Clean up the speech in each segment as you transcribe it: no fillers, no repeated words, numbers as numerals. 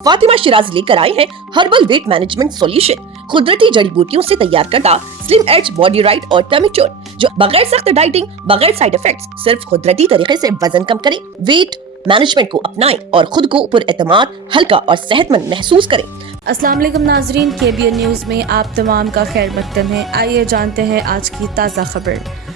फातिमा शिराजी लेकर आए हैं हर्बल वेट मैनेजमेंट सॉल्यूशन, कुदरती जड़ी बूटियों से तैयार करता स्लिम एज बॉडी राइट और टमी क्योर, जो बगैर सख्त डाइटिंग, बगैर साइड इफेक्ट्स, सिर्फ कुदरती तरीके से वजन कम करें। वेट मैनेजमेंट को अपनाएं और खुद को पुरएतमाद, हल्का और सेहतमंद महसूस करें। अस्सलाम वालेकुम नाजरीन, KBN न्यूज़ में आप तमाम का खैर मकदम है। आइए जानते हैं आज की ताज़ा खबर।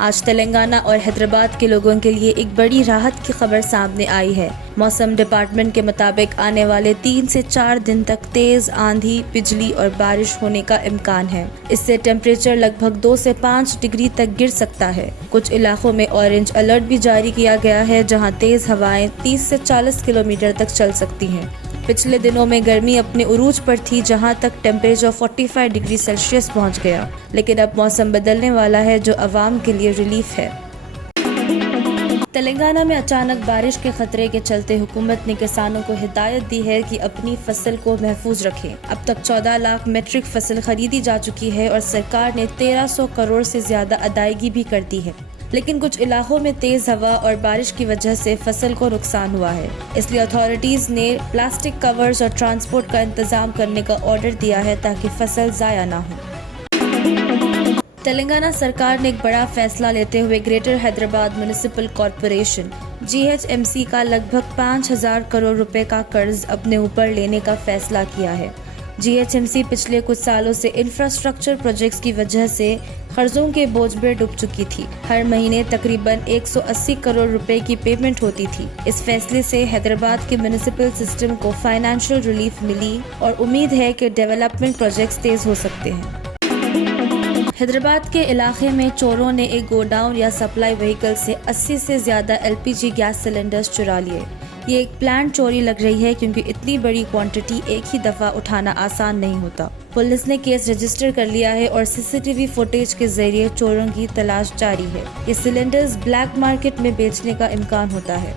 आज तेलंगाना और हैदराबाद के लोगों के लिए एक बड़ी राहत की खबर सामने आई है। मौसम डिपार्टमेंट के मुताबिक आने वाले 3 से 4 दिन तक तेज आंधी, बिजली और बारिश होने का इम्कान है। इससे टेम्परेचर लगभग 2 से 5 डिग्री तक गिर सकता है। कुछ इलाकों में ऑरेंज अलर्ट भी जारी किया गया है, जहां तेज हवाएं 30 से 40 किलोमीटर तक चल सकती हैं। पिछले दिनों में गर्मी अपने उरूज पर थी, जहां तक टेम्परेचर 45 डिग्री सेल्सियस पहुंच गया, लेकिन अब मौसम बदलने वाला है, जो अवाम के लिए रिलीफ है। तेलंगाना में अचानक बारिश के खतरे के चलते हुकूमत ने किसानों को हिदायत दी है कि अपनी फसल को महफूज रखें। अब तक 14 लाख मीट्रिक फसल खरीदी जा चुकी है और सरकार ने 1300 करोड़ से ज्यादा अदायगी भी कर दी है। लेकिन कुछ इलाकों में तेज हवा और बारिश की वजह से फसल को नुकसान हुआ है, इसलिए अथॉरिटीज ने प्लास्टिक कवर्स और ट्रांसपोर्ट का इंतजाम करने का ऑर्डर दिया है ताकि फसल ज़ाया ना हो। तेलंगाना सरकार ने एक बड़ा फैसला लेते हुए greater Hyderabad municipal corporation GHMC का लगभग 5000 करोड़ रुपए का कर्ज अपने ऊपर लेने का फैसला किया है। GHMC पिछले कुछ सालों से इंफ्रास्ट्रक्चर प्रोजेक्ट्स की वजह से कर्जों के बोझ में डूब चुकी थी। हर महीने तकरीबन 180 करोड़ रुपए की पेमेंट होती थी। इस फैसले से हैदराबाद के म्युनिसिपल सिस्टम को फाइनेंशियल रिलीफ मिली और उम्मीद है कि डेवलपमेंट प्रोजेक्ट्स तेज हो सकते हैं। हैदराबाद के इलाके में चोरों ने एक गोडाउन या सप्लाई व्हीकल से 80 से ज्यादा LPG गैस सिलेंडर्स चुरा लिए। ये एक प्लान चोरी लग रही है, क्योंकि इतनी बड़ी क्वांटिटी एक ही दफा उठाना आसान नहीं होता। पुलिस ने केस रजिस्टर कर लिया है और CCTV फुटेज के जरिए चोरों की तलाश जारी है। ये सिलेंडर्स ब्लैक मार्केट में बेचने का इम्कान होता है।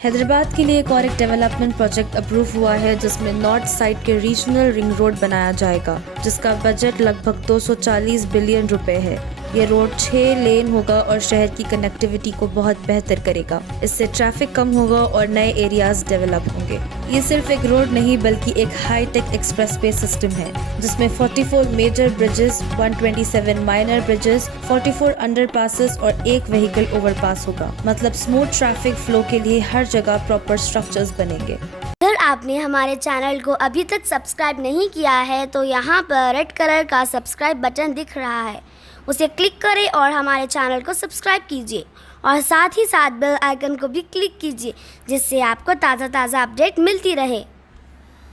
हैदराबाद के लिए एक और डेवलपमेंट प्रोजेक्ट अप्रूव हुआ है, जिसमें नॉर्थ साइड के रीजनल रिंग रोड बनाया जाएगा, जिसका बजट लगभग 240 बिलियन रुपए है। ये रोड 6 लेन होगा और शहर की कनेक्टिविटी को बहुत बेहतर करेगा। इससे ट्रैफिक कम होगा और नए एरियाज डेवलप होंगे। ये सिर्फ एक रोड नहीं, बल्कि एक हाई टेक एक्सप्रेसवे सिस्टम है, जिसमें 44 major bridges, 127 minor bridges, 44 underpasses और 1 व्हीकल ओवरपास होगा। मतलब स्मूथ ट्रैफिक फ्लो के लिए हर जगह प्रॉपर स्ट्रक्चर्स बनेंगे। अगर आपने हमारे चैनल को अभी तक सब्सक्राइब नहीं किया है तो यहाँ पर रेड कलर का सब्सक्राइब बटन दिख रहा है, उसे क्लिक करें और हमारे चैनल को सब्सक्राइब कीजिए और साथ ही साथ बेल आइकन को भी क्लिक कीजिए, जिससे आपको ताज़ा अपडेट मिलती रहे।